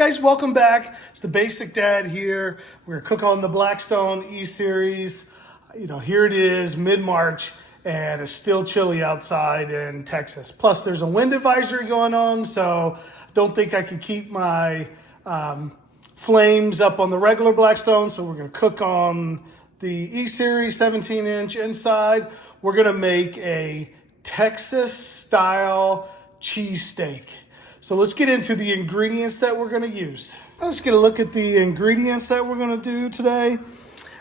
Guys, welcome back. It's the Basic Dad here. We're gonna cook on the Blackstone E-Series. Here it is, mid-March, and it's still chilly outside in Texas. Plus, there's a wind advisory going on, so don't think I could keep my flames up on the regular Blackstone, so we're gonna cook on the E-Series 17-inch inside. We're gonna make a Texas-style cheesesteak. So let's get into the ingredients that we're going to use. Let's get a look at the ingredients that we're going to do today.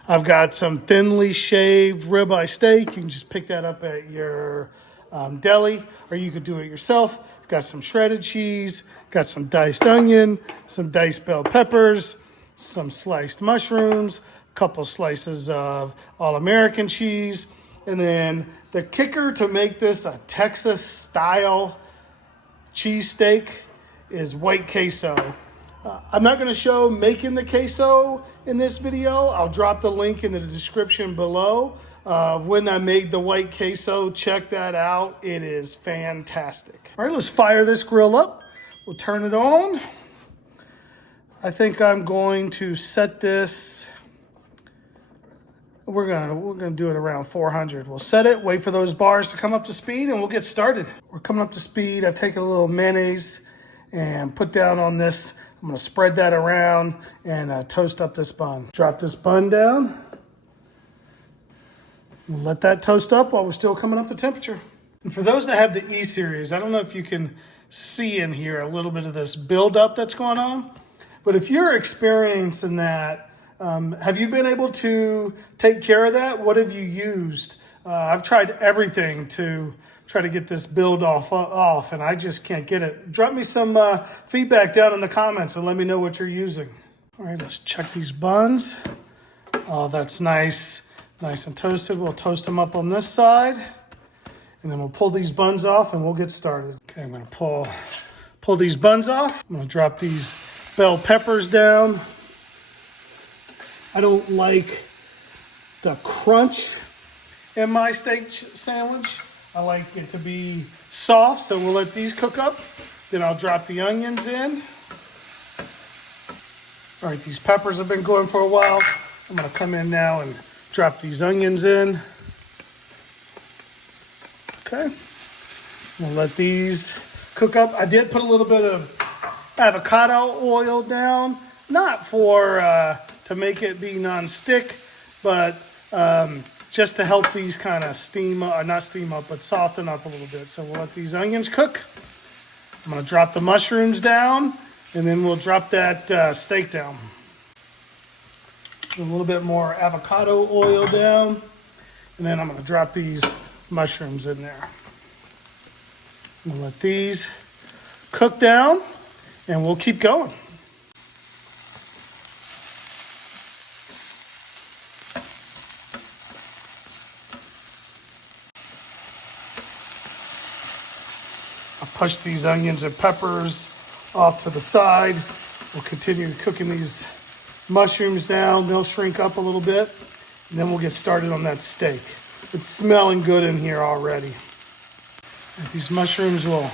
I've got some thinly shaved ribeye steak. You can just pick that up at your deli, or you could do it yourself. I've got some shredded cheese, got some diced onion, some diced bell peppers, some sliced mushrooms, a couple slices of all-American cheese, and then the kicker to make this a Texas-style cheesesteak is white queso. I'm not going to show making the queso in this video. I'll drop the link in the description below of when I made the white queso. Check that out. It is fantastic. All right, let's fire this grill up. We'll turn it on. I think I'm going to set this. We're gonna do it around 400. We'll set it, wait for those bars to come up to speed, and we'll get started. We're coming up to speed. I've taken a little mayonnaise and put down on this. I'm gonna spread that around and toast up this bun. Drop this bun down. We'll let that toast up while we're still coming up to temperature. And for those that have the E-Series, I don't know if you can see in here a little bit of this buildup that's going on, but if you're experiencing that, have you been able to take care of that? What have you used? I've tried everything to try to get this build off, and I just can't get it. Drop me some feedback down in the comments and let me know what you're using. All right, let's check these buns. Oh, that's nice and toasted. We'll toast them up on this side, and then we'll pull these buns off and we'll get started. Okay, I'm gonna pull these buns off. I'm gonna drop these bell peppers down. I don't like the crunch in my steak sandwich. I like it to be soft, so we'll let these cook up. Then I'll drop the onions in. All right, these peppers have been going for a while. I'm gonna come in now and drop these onions in. Okay, we'll let these cook up. I did put a little bit of avocado oil down, not for to make it be non-stick, but just to help these kind of not steam up, but soften up a little bit. So we'll let these onions cook. I'm gonna drop the mushrooms down, and then we'll drop that steak down. A little bit more avocado oil down, and then I'm gonna drop these mushrooms in there. We'll let these cook down, and we'll keep going. Push these onions and peppers off to the side. We'll continue cooking these mushrooms down. They'll shrink up a little bit, and then we'll get started on that steak. It's smelling good in here already. And these mushrooms will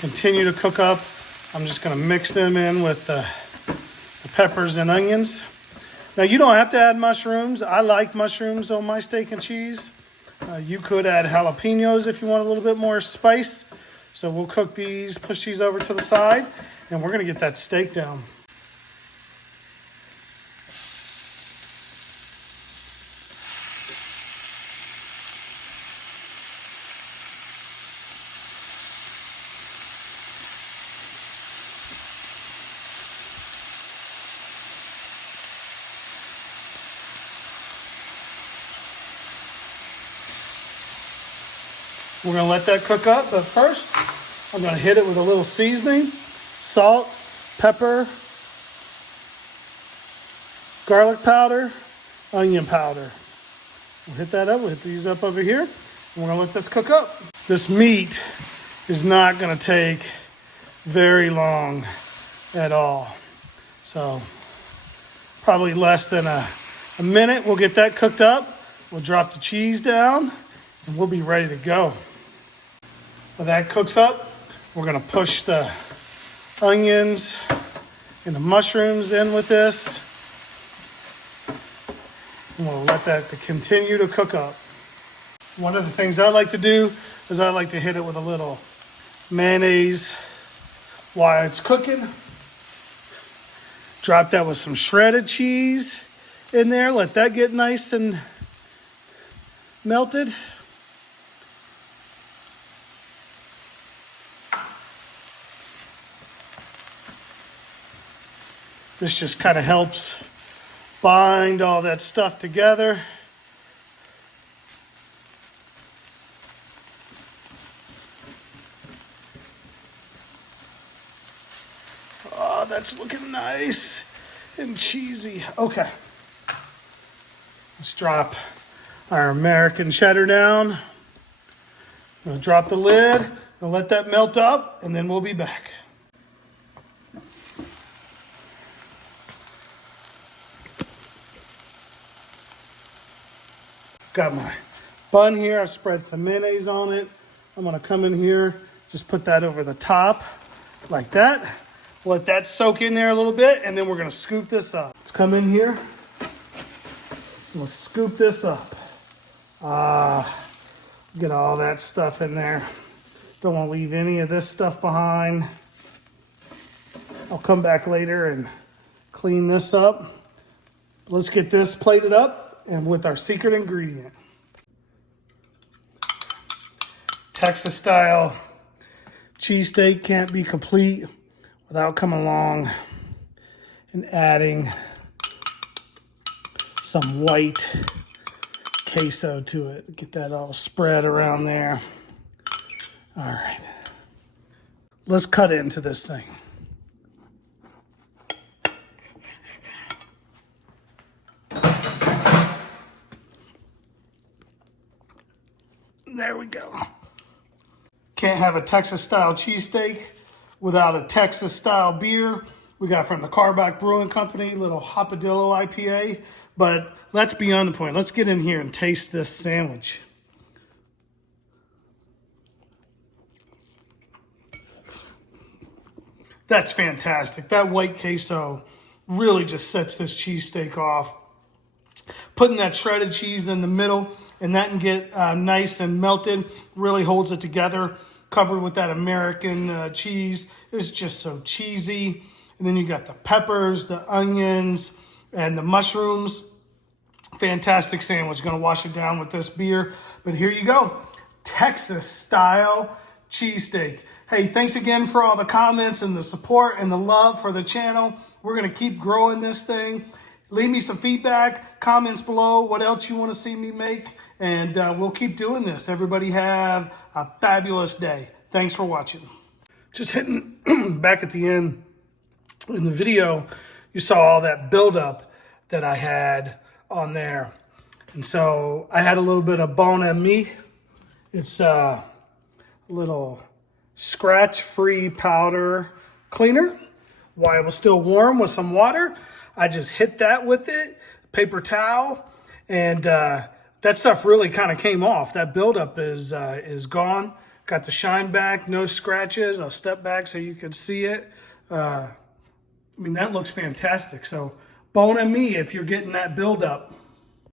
continue to cook up. I'm just gonna mix them in with the peppers and onions. Now, you don't have to add mushrooms. I like mushrooms on my steak and cheese. You could add jalapenos if you want a little bit more spice. So we'll cook these, push these over to the side, and we're gonna get that steak down. We're gonna let that cook up, but first, I'm gonna hit it with a little seasoning, salt, pepper, garlic powder, onion powder. We'll hit that up, we'll hit these up over here, and we're gonna let this cook up. This meat is not gonna take very long at all. So, probably less than a minute, we'll get that cooked up. We'll drop the cheese down, and we'll be ready to go. When that cooks up, we're gonna push the onions and the mushrooms in with this. And we'll let that continue to cook up. One of the things I like to do is I like to hit it with a little mayonnaise while it's cooking. Drop that with some shredded cheese in there. Let that get nice and melted. This just kind of helps bind all that stuff together. Oh, that's looking nice and cheesy. Okay. Let's drop our American cheddar down. We'll drop the lid and let that melt up, and then we'll be back. Got my bun here. I've spread some mayonnaise on it. I'm gonna come in here, just put that over the top like that. Let that soak in there a little bit, and then we're gonna scoop this up. Let's come in here. We'll scoop this up. Get all that stuff in there. Don't want to leave any of this stuff behind. I'll come back later and clean this up. Let's get this plated up and with our secret ingredient. Texas style cheesesteak can't be complete without coming along and adding some white queso to it. Get that all spread around there. All right. Let's cut into this thing. There we go. Can't have a Texas style cheesesteak without a Texas style beer. We got from the Carback Brewing Company, little Hopadillo IPA. But that's beyond the point. Let's get in here and taste this sandwich. That's fantastic. That white queso really just sets this cheesesteak off. Putting that shredded cheese in the middle and that can get nice and melted really holds it together. Covered with that American cheese. It's just so cheesy. And then you got the peppers, the onions, and the mushrooms. Fantastic sandwich. Gonna wash it down with this beer. But here you go. Texas style cheesesteak. Hey, thanks again for all the comments and the support and the love for the channel. We're gonna keep growing this thing. Leave me some feedback, comments below, what else you want to see me make, and we'll keep doing this. Everybody have a fabulous day. Thanks for watching. Just hitting back at the end in the video, you saw all that buildup that I had on there. And so I had a little bit of Bon Ami. It's a little scratch-free powder cleaner. While it was still warm with some water, I just hit that with it, paper towel, and that stuff really kind of came off. That buildup is gone. Got the shine back, no scratches. I'll step back so you can see it. I mean, that looks fantastic. So Bon Ami if you're getting that buildup.